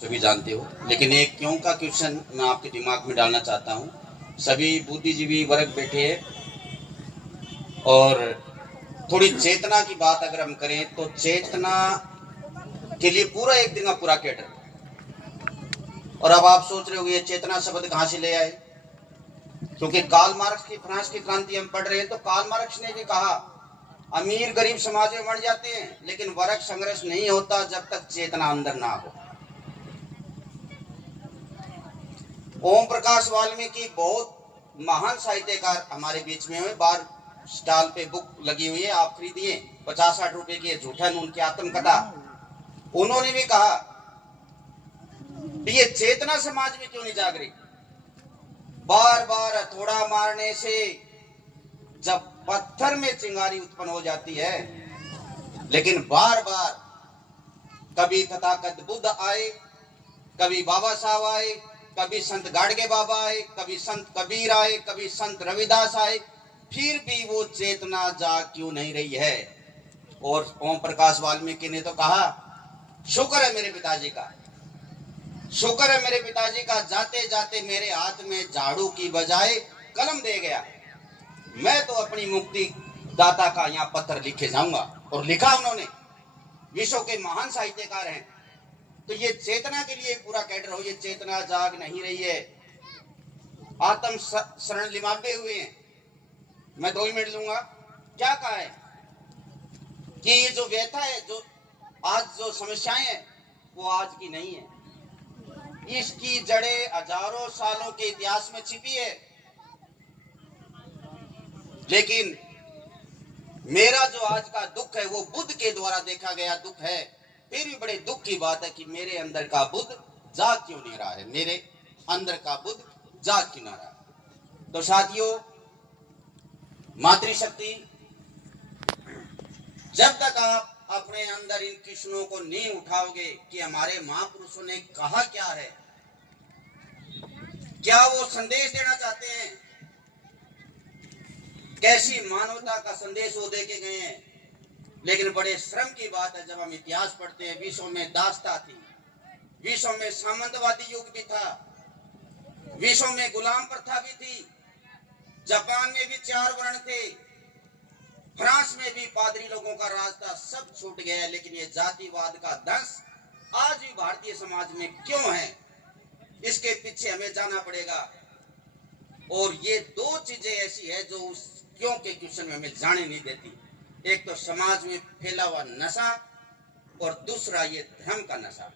सभी जानते हो, लेकिन एक क्यों का क्वेश्चन मैं आपके दिमाग में डालना चाहता हूँ। सभी बुद्धिजीवी वर्ग बैठे हैं और थोड़ी चेतना की बात अगर हम करें तो चेतना के लिए पूरा एक दिन का पूरा कैटर। और अब आप सोच रहे हो ये चेतना शब्द कहां से ले आए, क्योंकि कार्ल मार्क्स की फ्रांस की क्रांति हम पढ़ रहे हैं तो कार्ल मार्क्स ने भी कहा अमीर गरीब समाज में बढ़ जाते हैं लेकिन वर्ग संघर्ष नहीं होता जब तक चेतना अंदर ना हो। ओम प्रकाश वाल्मीकि बहुत महान साहित्यकार हमारे बीच में हुए। बार स्टॉल पे बुक लगी हुई है, आप खरीदिए, 50-60 रुपए की। झूठन उनकी आत्मकथा। उन्होंने भी कहा ये चेतना समाज में क्यों नहीं जाग रही। बार बार हथौड़ा मारने से जब पत्थर में चिंगारी उत्पन्न हो जाती है, लेकिन बार बार कभी तथागत बुद्ध आए, कभी बाबा साहब आए, कभी संत गाडगे बाबा आए, कभी संत कबीर आए, कभी संत रविदास आए, फिर भी वो चेतना जाग क्यों नहीं रही है। और ओम प्रकाश वाल्मीकि ने तो कहा शुक्र है मेरे पिताजी का, शुक्र है मेरे पिताजी का, जाते जाते मेरे हाथ में झाड़ू की बजाय कलम दे गया। मैं तो अपनी मुक्ति दाता का यहाँ पत्र लिखे जाऊंगा। और लिखा उन्होंने, विश्व के महान साहित्यकार हैं। तो ये चेतना के लिए पूरा कैडर हो, ये चेतना जाग नहीं रही है, आत्म शरण लिमाबे हुए हैं। मैं 2 मिनट लूंगा। क्या कहा है कि ये जो व्यथा है, जो आज जो समस्याएं हैं, वो आज की नहीं है। इसकी जड़ें हजारों सालों के इतिहास में छिपी है। लेकिन मेरा जो आज का दुख है वो बुद्ध के द्वारा देखा गया दुख है। फिर भी बड़े दुख की बात है कि मेरे अंदर का बुद्ध जाग क्यों नहीं रहा है, मेरे अंदर का बुद्ध जाग क्यों ना रहा है। तो साथियों, मातृशक्ति, जब तक आप अपने अंदर इन किस्मों को नहीं उठाओगे कि हमारे महापुरुषों ने कहा क्या है, क्या वो संदेश देना चाहते हैं, कैसी मानवता का संदेश वो दे के गए हैं। लेकिन बड़े श्रम की बात है, जब हम इतिहास पढ़ते हैं, विश्व में दासता थी, विश्व में सामंतवादी युग भी था, विश्व में गुलाम प्रथा भी थी, जापान में भी 4 वर्ण थे, फ्रांस में भी पादरी लोगों का राज था, सब छूट गया। लेकिन ये जातिवाद का दंश आज भी भारतीय समाज में क्यों है, इसके पीछे हमें जाना पड़ेगा। और ये 2 चीजें ऐसी है जो उस क्यों के क्वेश्चन में हमें जाने नहीं देती। एक तो समाज में फैला हुआ नशा और दूसरा ये धर्म का नशा।